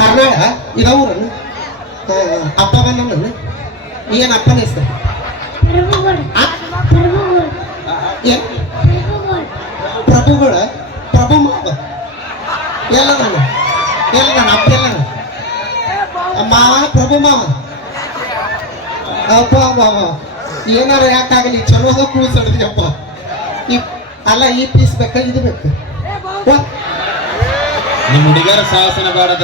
ಕರ್ನಾಟಕ ಇದವ್ರನ್ನು ಅಪ್ಪ ಬಂದನು ಏನ್ ಅಪ್ಪನ ಹೆಸರು ಪ್ರಭುಗಳ ಪ್ರಭು ಮಾವ ಎಲ್ಲ ನಾನು ಅಪ್ಪ ಎಲ್ಲ ಮಾವ ಪ್ರಭು ಮಾವ ಅಪ್ಪ ಮಾವ ಏನಾರ ಯಾಕಾಗಲಿ ಚಲೋ ಕೂಸ್ ಹಿಡಿದ್ಯಪ್ಪ ಅಲ್ಲ ಈ ಪೀಸ್ ಬೇಕ ಇದು ಬೇಕು ನಿಮ್ಮ ಹುಡುಗರ ಸಾಹಸನ ಬಾಡದ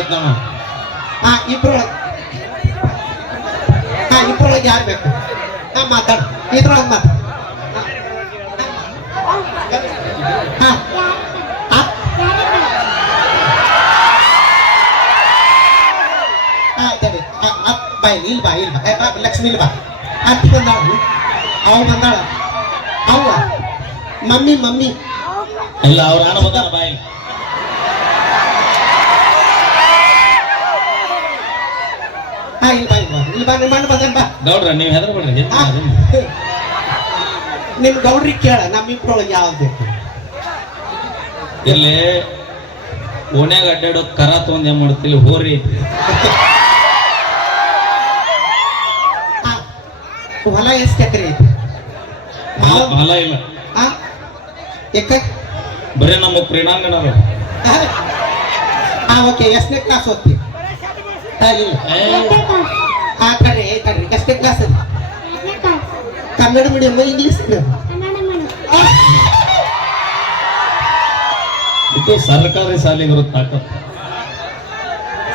ಇಬ್ರೊಳಗೆ ಯಾರು ಬೇಕು ಮಾತಾಡ ಇದ್ರೊಳಗೆ ಮಾತಾಡ ಬಾ ಲಕ್ಷ್ಮೀ ಬಾ ಅತ್ತಿ ಬಂದಾಳು ಅವ ಬಂದಾಳ ಅವ್ವ ಮಮ್ಮಿ ಇಲ್ಲ ಅವ್ರ ಆನ ಬಂದಾನ ಬಾಯಿ ಗೌಡ್ರ ನೀವ್ ಹೆದರ್ಬೇಡ್ರಿ ನಿಮ್ ಗೌಡ್ರಿಗೆ ಕೇಳ ನಮ್ಮಿಬ್ರೊಳಗೆ ಯಾವ್ದು ಬೇಕು ಇಲ್ಲಿ ಓಣ್ಯಾಗ ಅಡ್ಡಾಡೋ ಕರ ತಗೊಂಡ್ ಏನ್ ಮಾಡ್ತಿಲ್ಲ ಹೋರಿ ಐತಿ ಹೊಲ ಎಷ್ಟು ಎಕರೆ ಐತಿ ಹೊಲ ಇಲ್ಲ ಬರೀ ನಮ್ಮ ಕ್ರೀಡಾಂಗಣ ಓಕೆ ಎಷ್ಟನೇ ಕ್ಲಾಸ್ ಓದ್ತಿ ಕಡ್ರಿ ಎಷ್ಟನೇ ಕ್ಲಾಸ್ ಅಲ್ಲಿ ಕನ್ನಡ ಮೀಡಿಯಂ ಇಂಗ್ಲಿಷ್ ಇದು ಸರ್ಕಾರಿ ಶಾಲೆಗಿರೋ ತಾಕತ್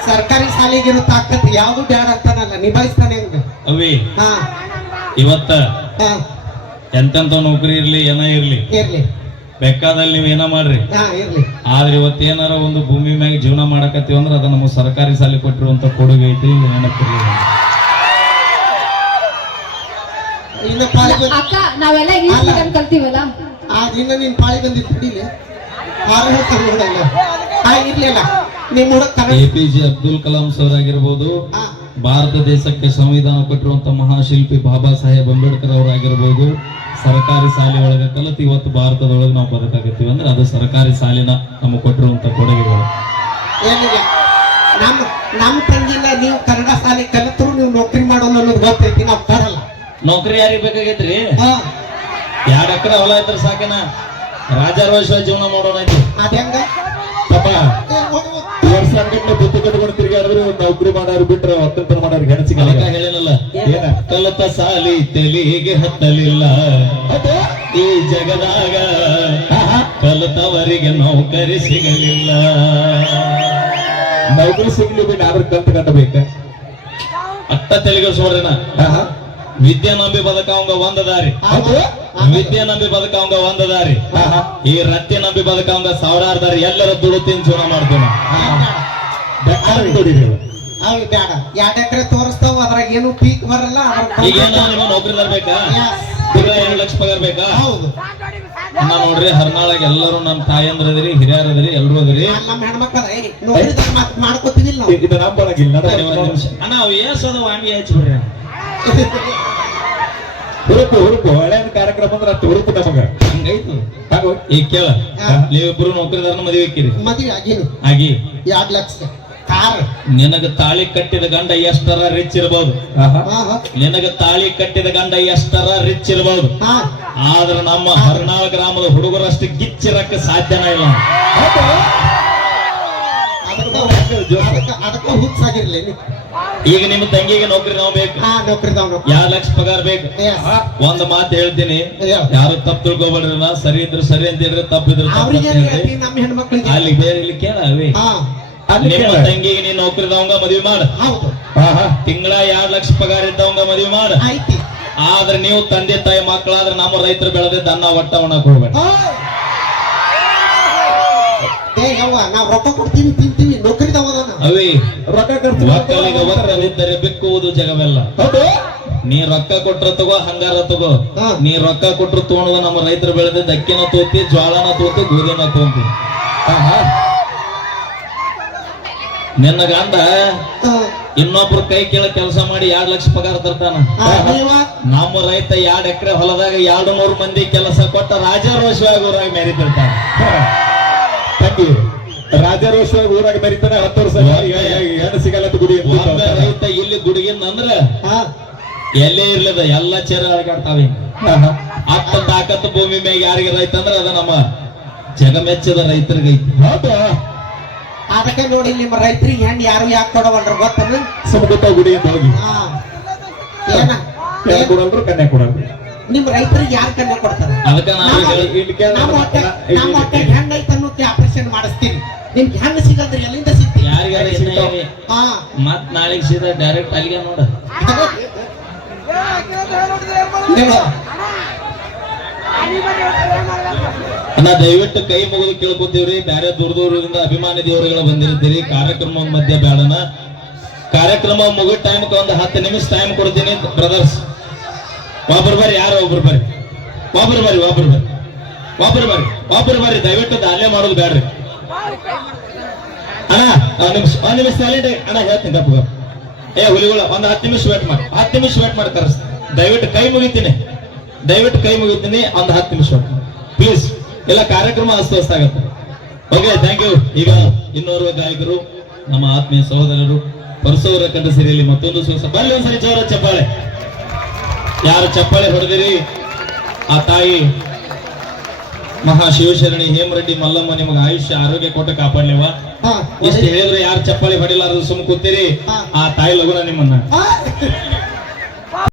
ಸರ್ಕಾರಿ ಶಾಲೆಗಿರೋ ತಾಕತ್ ಯಾವ್ದು ಬ್ಯಾಡ ಅಂತಾನಲ್ಲ ನಿಭಾಯಿಸ್ತಾನೆ ಹಂಗ ಅವಿ ಇವತ್ತ ಎಂತೆಂತ ನೌಕರಿ ಇರ್ಲಿ ಏನ ಇರ್ಲಿ ಬೇಕಾದಲ್ಲಿ ನೀವ್ ಏನ ಮಾಡ್ರಿ ಆದ್ರೆ ಇವತ್ತು ಏನಾರ ಒಂದು ಭೂಮಿ ಮ್ಯಾಗ ಜೀವನ ಮಾಡಕತ್ತೀವಿ ಅಂದ್ರೆ ಅದ ನಮಗೆ ಸರ್ಕಾರಿ ಶಾಲೆ ಕೊಟ್ಟಿರುವಂತ ಕೊಡುಗೆ ಐತಿ ನೆನಪಿರ್ಲಿ ಅಕ್ಕ ನಾವೆಲ್ಲ ಇಂಗ್ಲಿಷ್ ಕಲ್ತೀವಲ್ಲ ಇನ್ನ ನಿನ್ ಪಾಳಿ ಬಂದಿತ್ತು ಬಿಡಿಲಿ ಇರ್ಲಿಲ್ಲ ನಿಮ್ APJ ಅಬ್ದುಲ್ ಕಲಾಂ ಸರ್ ಆಗಿರ್ಬೋದು ಭಾರತ ದೇಶಕ್ಕೆ ಸಂವಿಧಾನ ಕೊಟ್ಟಿರುವಂತ ಮಹಾಶಿಲ್ಪಿ ಬಾಬಾ ಸಾಹೇಬ್ ಅಂಬೇಡ್ಕರ್ ಅವರಾಗಿರ್ಬೋದು ಸರ್ಕಾರಿ ಶಾಲೆ ಒಳಗೆ ಕಲಿತು ಇವತ್ತು ಭಾರತದೊಳಗೆ ನಾವು ಬದುಕಾಗತ್ತೀವಿ ಅಂದ್ರೆ ಅದು ಸರ್ಕಾರಿ ಶಾಲೆನ ನಮಗೆ ಕೊಟ್ಟಿರುವಂತ ಕೊಡುಗೆಗಳು ಏನಿಲ್ಲ ನಮ್ಮ ತಂಗಿನ ನೀವು ಕನ್ನಡ ಶಾಲೆ ಕಲಿತರು ನೀವು ನೌಕರಿ ಮಾಡೋದು ಅನ್ನೋದು ಗೊತ್ತೈತಿ ನಾವು ಬರಲ್ಲ ನೌಕರಿ ಯಾರಿಗೆ ಬೇಕಾಗೈತ್ರಿ 2 ಎಕರೆ ಹೊಲ ಇದ್ರೆ ಸಾಕಿನ ರಾಜಾರೋಷ ಜೀವನ ಮಾಡೋಣ ಐತಿ ಅದಂಗ ಪಾಪ ವರ್ಷಗಟ್ಟಲೆ ಬುದ್ಧಿ ಕಟ್ಕೊಂಡು ತಿರುಗಾಡಿದ್ರೆ ಒಂದು ನೌಕರಿ ಮಾಡೋರು ಬಿಟ್ರೆ ಒತ್ತಂತರ ಮಾಡೋರು ಹೆಣಸಿಗಲ್ಲ ಹೇಳಿನಲ್ಲ ಕಲತ ಸಾಲಿ ತೆಲಿಗೆ ಹತ್ತಲಿಲ್ಲ ಈ ಜಗದಾಗ ಕಲತವರಿಗೆ ನೌಕರಿ ಸಿಗಲಿಲ್ಲ ನೌಕರಿ ಸಿಗ್ಲಿ ಬಿಟ್ಟು ಆದ್ರೆ ಕಲ್ತು ಕಟ್ಟಬೇಕ ಅಟ್ಟ ತೆಲಿಗೆ ಸೋಡ್ರನ ವಿದ್ಯೆ ನಂಬಿ ಬದುಕವಂಗ ಒಂದ ದಾರಿ ವಿದ್ಯೆ ನಂಬಿ ಬದುಕವಂಗ ಒಂದ ದಾರಿ ಈ ರತ್ತಿ ನಂಬಿ ಬದುಕವಂಗ ಸಾವಿರಾರು ದಾರಿ ಎಲ್ಲರ ದುಡುತ್ತಿನ ಜೀವನ ಮಾಡ್ತೀವಿ ಬೇಡ 2 ಎಕರೆ ತೋರಿಸ್ತಾವ ಅದ್ರಾಗ ಏನು ಪೀಕ್ ಬರಲ್ಲ ಈಗ ಏನೋ ನೌಕರಿದಾರ ಬೇಕಾ 2 ಲಕ್ಷ ಪಗಾರ ಬೇಕಾ ನಾ ನೋಡ್ರಿ ಹರ್ನಾಳಾಗ ಎಲ್ಲರೂ ನಮ್ಮ ತಾಯಂದ್ರದಿರಿ ಹಿರಿಯರದಿರಿ ಎಲ್ರು ಅದಿರಿ ನಮ್ಮ ಹೆಣ್ಮಕ್ಳ ಮಾಡ್ಕೋತಿದಿಲ್ಲ ಅಣ್ಣ ಅವು ಏಸದ ವಾಂಗಿ ಹಚ್ಬಿಡ್ರಿ ಹುರುಪು ಹಳೆ ಕಾರ್ಯಕ್ರಮ ಅಂದ್ರೆ ಅಷ್ಟು ಹುರುಪು ನಮಗ ಹಂಗೈತು ಈಗ ಕೇಳ ನೀವಿಬ್ರು ನೌಕರಿದಾರನ ಮದುವೆ ಆಗಿ 2 ಲಕ್ಷ ಕಾರ್ ನಿನಗ ತಾಳಿ ಕಟ್ಟಿದ ಗಂಡ ಎಷ್ಟರ ರಿಚ್ ಇರಬಹುದು ನಿನಗ ತಾಳಿ ಕಟ್ಟಿದ ಗಂಡ ಎಷ್ಟರ ರಿಚ್ ಇರಬಹುದು ಆದ್ರೆ ನಮ್ಮ ಹರ್ನಾಳ ಗ್ರಾಮದ ಹುಡುಗರಷ್ಟು ಗಿಚ್ಚಿರಕ್ಕೆ ಸಾಧ್ಯನೇ ಇಲ್ಲ ಅದಕ್ಕ ಹುಚ್ಚಾಗಿರ್ಲಿ ಈಗ ನಿಮ್ಮ ತಂಗಿಗೆ ನೌಕರಿ ನಾವು ಬೇಕು 2 ಲಕ್ಷ ಪಗಾರ ಬೇಕು ಒಂದ್ ಮಾತು ಹೇಳ್ತೀನಿ ಯಾರು ತಪ್ಪು ತಿಳ್ಕೊಬೇಡ್ರಿ ನಾ ಸರಿ ಇದ್ರು ಸರಿ ಅಂತ ಹೇಳ್ರಿ ತಪ್ಪಿದ್ರು ಅಲ್ಲಿ ಬೇರೆ ಇಲ್ಲಿ ಕೇಳ ನಿಮ್ಮ ತಂಗಿಗೆ ನೀನ್ ನೌಕರಿದವಂಗ ಮದುವೆ ಮಾಡ ತಿಂಗಳ 2 ಲಕ್ಷ ಪಗಾರ ಇದ್ದವಂಗ ಮದುವೆ ಮಾಡ ಆದ್ರೆ ನೀವು ತಂದೆ ತಾಯಿ ಮಕ್ಕಳಾದ್ರೆ ನಮ್ಮ ರೈತರು ಬೆಳೆದಿದ್ದ ಅನ್ನ ಒಟ್ಟ ಒಣಕ್ ಹೋಗ್ಬೇಡ ನಾವು ರೊಕ್ಕ ಕೊಡ್ತೀವಿ ತಿಂತೀವಿ ನೌಕರಿ ಅವೇ ಮಕ್ಕಳಿಗೆ ಒತ್ತಲಿದ್ದರೆ ಬಿಕ್ಕುವುದು ಜಗವೆಲ್ಲ ನೀ ರೊಕ್ಕ ಕೊಟ್ರ ತಗೋ ಹಂಗಾರ ತಗೋ ನೀ ರೊಕ್ಕ ಕೊಟ್ರು ತಗೊಳೋದು ನಮ್ಮ ರೈತರು ಬೆಳೆದಿದ್ದ ಅಕ್ಕಿನ ತೋತಿ ಜ್ವಾಳನ ತೋತಿ ಗೋಧಿನ ತೋತಿ ನಿನ್ನ ಗಂಡ ಇನ್ನೊಬ್ರು ಕೈ ಕೇಳ ಕೆಲಸ ಮಾಡಿ 2 ಲಕ್ಷ ಪಗಾರ ತರ್ತಾನ ನಮ್ಮ ರೈತ 2 ಎಕರೆ ಹೊಲದಾಗ 200 ಮಂದಿ ಕೆಲಸ ಕೊಟ್ಟ ರಾಜಾರೋಷವಾಗಿ ಊರಾಗ ಮೆರಿತಿರ್ತಾನ ರಾಜರೋಷ ಊರಾಗ ಬರೀತಾನೆ 10 ವರ್ಷ ಹೆಣ್ಣು ಸಿಗಲ್ಲ ಅಂತ ಗುಡಿ ಅಂತ ಒಬ್ಬ ರೈತ ಇಲ್ಲಿ ಗುಡಿಗಿನ್ ಅಂದ್ರ ಹಾ ಎಲ್ಲೇ ಇರ್ಲದ ಎಲ್ಲ ಚೇರ ಅಳಗಾಡ್ತಾವೆ ಅತ್ತ ತಾಕತ್ತು ಭೂಮಿ ಮ್ಯಾಗ ಯಾರಿಗೆ ರೈತ ಅಂದ್ರ ಅದ ನಮ್ಮ ಜಗಮೆಚ್ಚದ ರೈತರಿಗೈತಿ. ಹೌದು ಅದಕ್ಕೆ ನೋಡಿ ನಿಮ್ಮ ರೈತರಿಗೆ ಹೆಣ್ಣು ಯಾರು ಯಾಕೆ ಕೊಡವಲ್ರ ಗೊತ್ತನ? ಸಮುದ್ರ ಗುಡಿ ಅಂತ ಹೋಗಿ ಹಾ ಏನ ಹೆಣ್ಣು ಕೊಡಲ್ರು ಕನ್ಯಾ ಕೊಡಲ್ರು. ನಿಮ್ ರೈತರಿಗೆ ಯಾರು ಕನ್ಯಾ ಕೊಡ್ತಾರ? ಅದಕ್ಕ ನಾವು ನಮ್ಮ ಹೊಟ್ಟೆ ಹೆಣ್ಣು ಐತೆ ಅನ್ನೋಕೆ ಆಪರೇಷನ್ ಮಾಡಿಸ್ತೀನಿ. ನಿಮ್ಗೆ ಹೆಣ್ಣು ಸಿಗಲ್ರಿ ಎಲ್ಲಿಂದ ಸಿಗ್ತೀವಿ? ಯಾರಿಗಾರ ಹಾ ಮತ್ ನಾಳೆಗೆ ಸೀದಾ ಡೈರೆಕ್ಟ್ ಅಲ್ಲಿಗೆ ನೋಡ. ನಾ ದಯವಿಟ್ಟು ಕೈ ಮುಗಿದು ಕೇಳ್ಕೊತೀವ್ರಿ. ಬ್ಯಾರೆ ದೂರದಿಂದ ಅಭಿಮಾನಿ ದೇವರುಗಳು ಬಂದಿರ್ತೀರಿ. ಕಾರ್ಯಕ್ರಮ ಮಧ್ಯ ಬೇಡನ. ಕಾರ್ಯಕ್ರಮ ಮುಗಿದ ಟೈಮ್ ಒಂದು 10 ನಿಮಿಷ ಟೈಮ್ ಕೊಡ್ತೀನಿ ಬ್ರದರ್ಸ್. ಒಬ್ರು ಬರ್ರಿ, ಯಾರು ಒಬ್ರು ಬರ್ರಿ, ಒಬ್ರು ಬರ್ರಿ, ಒಬ್ರು ಬರ್ರಿ, ಒಬ್ರು ಬರ್ರಿ, ಒಬ್ರು ಬರ್ರಿ. ದಯವಿಟ್ಟು ಅಲ್ಲೇ ಮಾಡೋದು ಬ್ಯಾಡ್ರಿ ಅಣ್ಣ. ಒಂದ್ ನಿಮಿಷ ಸೈಲೆಂಟ್ ಅಣ್ಣ ಹೇಳ್ತೀನಿ ಗಪ್ಪ ಗಪ್ಪ. ಏ ಹುಲಿಗಳ ಒಂದ್ 10 ನಿಮಿಷ ವೇಟ್ ಮಾಡಿ, 10 ನಿಮಿಷ ವೇಟ್ ಮಾಡಿ ಕರ್ಸ್. ದಯವಿಟ್ಟು ಕೈ ಮುಗಿತೀನಿ, ದಯವಿಟ್ಟು ಕೈ ಮುಗಿತೀನಿ. ಒಂದು 10 ನಿಮಿಷ ವೇಟ್ ಪ್ಲೀಸ್. ಎಲ್ಲ ಕಾರ್ಯಕ್ರಮ ಅಸ್ತವ್ಯಸ್ತ ಆಗತ್ತೆ. Okay, thank you. ಈಗ ಇನ್ನೋರ್ವ ಗಾಯಕರು ನಮ್ಮ ಆತ್ಮೀಯ ಸಹೋದರರು ಪರಸೋರ ಕಂಡ ಸಿರಿಯಲ್ಲಿ ಮತ್ತೊಂದು ಸುಸ ಬರ್ಲಿ. ಒಂದ್ಸರಿ ಜೋರ ಚಪ್ಪಾಳೆ. ಯಾರು ಚಪ್ಪಾಳೆ ಹೊಡೆದಿರಿ ಆ ತಾಯಿ ಮಹಾ ಶಿವಶರಣಿ ಹೇಮರೆಡ್ಡಿ ಮಲ್ಲಮ್ಮ ನಿಮಗೆ ಆಯುಷ್ಯ ಆರೋಗ್ಯ ಕೊಟ್ಟು ಕಾಪಾಡ್ಲೇವ. ಇಷ್ಟು ಹೇಳಿದ್ರೆ ಯಾರು ಚಪ್ಪಾಳೆ ಹೊಡಿಲಾರದು ಸುಮ್ ಕೂತೀರಿ. ಆ ತಾಯಿ ಲಗುನ ನಿಮ್ಮನ್ನ